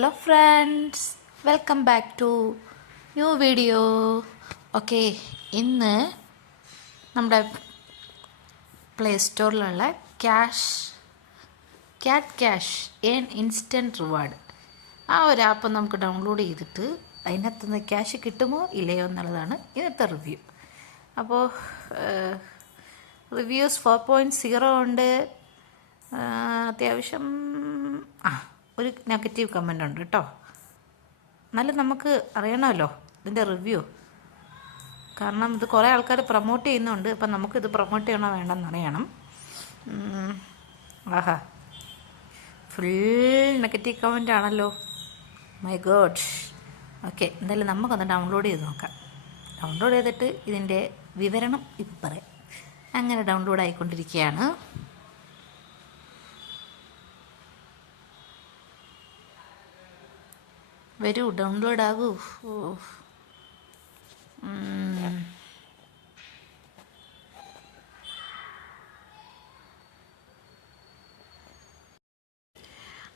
Hello friends, welcome back to new video. Okay, ഇന്ന് നമ്മുടെ play സ്റ്റോറിലുള്ള ക്യാഷ് ഏൺ ഇൻസ്റ്റൻറ്റ് റിവാർഡ് ആ ഒരു ആപ്പ് നമുക്ക് ഡൗൺലോഡ് ചെയ്തിട്ട് അതിനകത്തുനിന്ന് ക്യാഷ് കിട്ടുമോ ഇല്ലയോ എന്നുള്ളതാണ് ഇന്നത്തെ റിവ്യൂ. അപ്പോൾ റിവ്യൂസ് 4.0 ഉണ്ട്. അത്യാവശ്യം ഒരു നെഗറ്റീവ് കമൻ്റ് ഉണ്ട് കേട്ടോ. എന്നാലും നമുക്ക് അറിയണമല്ലോ ഇതിൻ്റെ റിവ്യൂ, കാരണം ഇത് കുറേ ആൾക്കാർ പ്രൊമോട്ട് ചെയ്യുന്നുണ്ട്. അപ്പം നമുക്കിത് പ്രൊമോട്ട് ചെയ്യണോ വേണ്ടെന്ന് അറിയണം. ആഹാ, ഫുൾ നെഗറ്റീവ് കമൻ്റ് ആണല്ലോ, മൈ ഗോഡ്. ഓക്കെ, എന്തായാലും നമുക്കൊന്ന് ഡൗൺലോഡ് ചെയ്ത് നോക്കാം. ഡൗൺലോഡ് ചെയ്തിട്ട് ഇതിൻ്റെ വിവരണം ഇപ്പം പറയാം. അങ്ങനെ ഡൗൺലോഡ് ആയിക്കൊണ്ടിരിക്കുകയാണ്. വരൂ, ഡൗൺലോഡ് ആകൂ.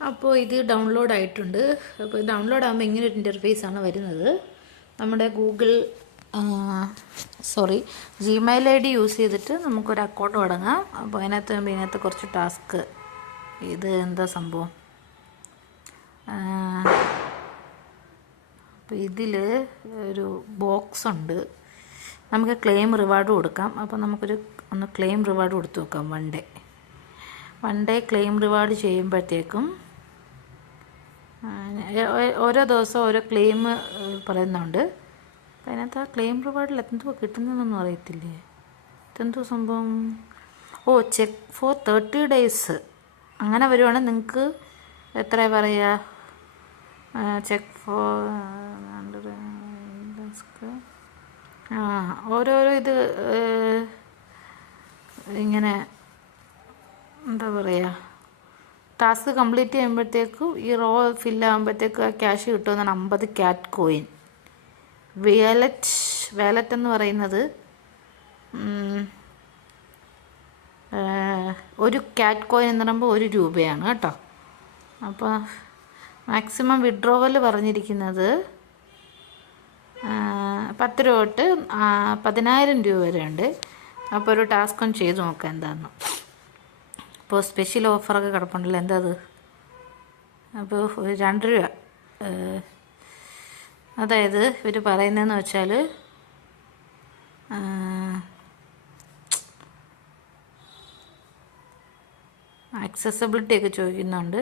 അപ്പോൾ ഇത് ഡൗൺലോഡ് ആയിട്ടുണ്ട്. അപ്പോൾ ഡൗൺലോഡ് ആകുമ്പോൾ ഇങ്ങനെ ഒരു ഇൻ്റർഫേസാണ് വരുന്നത്. നമ്മുടെ ജിമെയിൽ ID യൂസ് ചെയ്തിട്ട് നമുക്കൊരു അക്കൗണ്ട് തുടങ്ങാം. അപ്പോൾ ഇതിനകത്ത് കുറച്ച് ടാസ്ക്. ഇത് എന്താ സംഭവം? അപ്പോൾ ഇതിൽ ഒരു ബോക്സ് ഉണ്ട്. നമുക്ക് ക്ലെയിം റിവാർഡ് കൊടുക്കാം. അപ്പോൾ നമുക്കൊരു ക്ലെയിം റിവാർഡ് കൊടുത്തു നോക്കാം. വൺ ഡേ ക്ലെയിം റിവാർഡ് ചെയ്യുമ്പോഴത്തേക്കും ഓരോ ദിവസം ഓരോ ക്ലെയിം പറയുന്നുണ്ട്. അപ്പോൾ അതിനകത്ത് ആ ക്ലെയിം റിവാർഡിൽ എന്തോ കിട്ടുന്നതെന്നൊന്നും അറിയത്തില്ലേ. ഇതെന്തോ സംഭവം? ചെക്ക് ഫോർ 30 days അങ്ങനെ വരുവാണെങ്കിൽ നിങ്ങൾക്ക് എത്ര പറയുക, ചെക്ക് ഫോർ ഓരോരോ ഇത് ഇങ്ങനെ എന്താ പറയുക, ടാസ്ക് കംപ്ലീറ്റ് ചെയ്യുമ്പോഴത്തേക്കും ഈ റോ ഫില്ലാകുമ്പോഴത്തേക്കും ആ ക്യാഷ് കിട്ടുമെന്നാണ്. 50 ക്യാറ്റ് കോയിൻ. വാലറ്റ് എന്ന് പറയുന്നത് ഒരു ക്യാറ്റ് കോയിൻ എന്ന് പറയുമ്പോൾ 1 രൂപയാണ് കേട്ടോ. അപ്പോൾ മാക്സിമം വിഡ്രോവൽ പറഞ്ഞിരിക്കുന്നത് 10 രൂപ തൊട്ട് 10,000 രൂപ വരെ ഉണ്ട്. അപ്പോൾ ഒരു ടാസ്ക് ഒന്ന് ചെയ്ത് നോക്കാം എന്താണെന്ന്. ഇപ്പോൾ സ്പെഷ്യൽ ഓഫറൊക്കെ കിടപ്പുണ്ടല്ലോ, എന്താ അത്? അപ്പോൾ 2 രൂപ, അതായത് ഇവർ പറയുന്നതെന്ന് വെച്ചാൽ ആക്സസബിലിറ്റി ഒക്കെ ചോദിക്കുന്നുണ്ട്.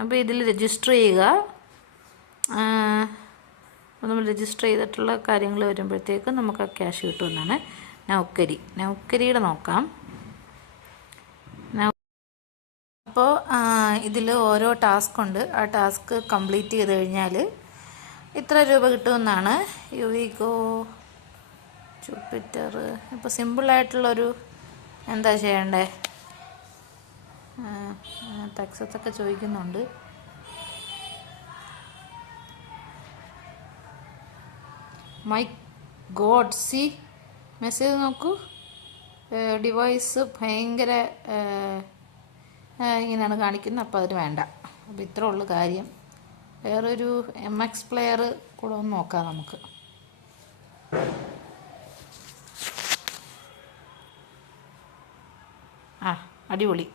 അപ്പോൾ ഇതിൽ രജിസ്റ്റർ ചെയ്യുക. അപ്പോൾ നമ്മൾ രജിസ്റ്റർ ചെയ്തിട്ടുള്ള കാര്യങ്ങൾ വരുമ്പോഴത്തേക്കും നമുക്ക് ആ ക്യാഷ് കിട്ടുമെന്നാണ്. നൗക്കരിയുടെ നോക്കാം. അപ്പോൾ ഇതിൽ ഓരോ ടാസ്ക് ഉണ്ട്. ആ ടാസ്ക് കംപ്ലീറ്റ് ചെയ്ത് കഴിഞ്ഞാൽ ഇത്ര രൂപ കിട്ടുമെന്നാണ്. യുവിഗോ ജൂപ്പിറ്റർ. ഇപ്പോൾ സിമ്പിളായിട്ടുള്ളൊരു എന്താ ചെയ്യണ്ടേ, ടാക്സൊക്കെ ചോദിക്കുന്നുണ്ട്. മൈ ഗോഡ്, സി മെസ്സേജ് നോക്കൂ. ഡിവൈസ് ഭയങ്കര ഇങ്ങനെയാണ് കാണിക്കുന്നത്. അപ്പോൾ അതിന് വേണ്ട. അപ്പോൾ ഇത്ര ഉള്ളു കാര്യം. വേറൊരു MX പ്ലെയർ കൂടെ ഒന്ന് നോക്കാം നമുക്ക്. അടിപൊളി.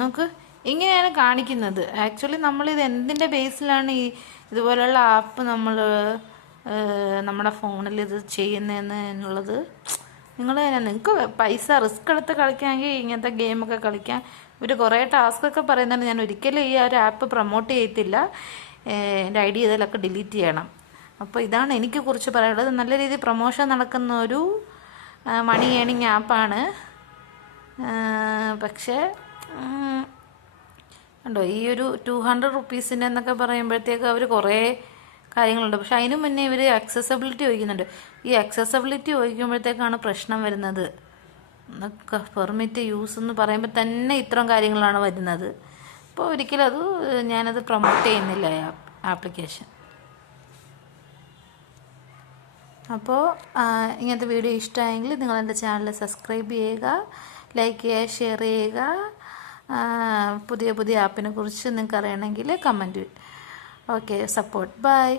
നമുക്ക് ഇങ്ങനെയാണ് കാണിക്കുന്നത്. ആക്ച്വലി നമ്മളിത് എന്തിൻ്റെ ബേസിലാണ് ഇതുപോലുള്ള ആപ്പ് നമ്മുടെ ഫോണിൽ ഇത് ചെയ്യുന്നതെന്നുള്ളത് നിങ്ങൾക്ക് പൈസ റിസ്ക് എടുത്ത് കളിക്കാമെങ്കിൽ ഇങ്ങനത്തെ ഗെയിമൊക്കെ കളിക്കാം. ഇവർ കുറേ ടാസ്കൊക്കെ പറയുന്നുണ്ട്. ഞാൻ ഒരിക്കലും ഈ ഒരു ആപ്പ് പ്രൊമോട്ട് ചെയ്യത്തില്ല. എൻ്റെ ID ഇതിലൊക്കെ ഡിലീറ്റ് ചെയ്യണം. അപ്പോൾ ഇതാണ് എനിക്ക് കുറിച്ച് പറയാനുള്ളത്. നല്ല രീതിയിൽ പ്രൊമോഷൻ നടക്കുന്ന ഒരു മണി ഏണിങ് ആപ്പാണ്. പക്ഷേ ഉണ്ടോ, ഈ ഒരു 200 റുപ്പീസിൻ്റെ എന്നൊക്കെ പറയുമ്പോഴത്തേക്ക് അവർ കുറേ കാര്യങ്ങളുണ്ട്. പക്ഷെ അതിന് മുന്നേ ഇവർ അക്സസബിലിറ്റി ചോദിക്കുന്നുണ്ട്. ഈ അക്സസബിലിറ്റി ചോദിക്കുമ്പോഴത്തേക്കാണ് പ്രശ്നം വരുന്നത്. പെർമിറ്റ് യൂസ് എന്ന് പറയുമ്പോൾ തന്നെ ഇത്രയും കാര്യങ്ങളാണ് വരുന്നത്. അപ്പോൾ ഒരിക്കലും ഞാനത് പ്രൊമോട്ട് ചെയ്യുന്നില്ല ആപ്ലിക്കേഷൻ. അപ്പോൾ ഇങ്ങനത്തെ വീഡിയോ ഇഷ്ടമായെങ്കിൽ നിങ്ങൾ എൻ്റെ ചാനൽ സബ്സ്ക്രൈബ് ചെയ്യുക, ലൈക്ക് ചെയ്യുക, ഷെയർ ചെയ്യുക. പുതിയ ആപ്പിനെ കുറിച്ച് നിങ്ങൾക്ക് അറിയണമെങ്കിൽ കമൻറ്റ് ഓക്കെ, സപ്പോർട്ട്. ബൈ.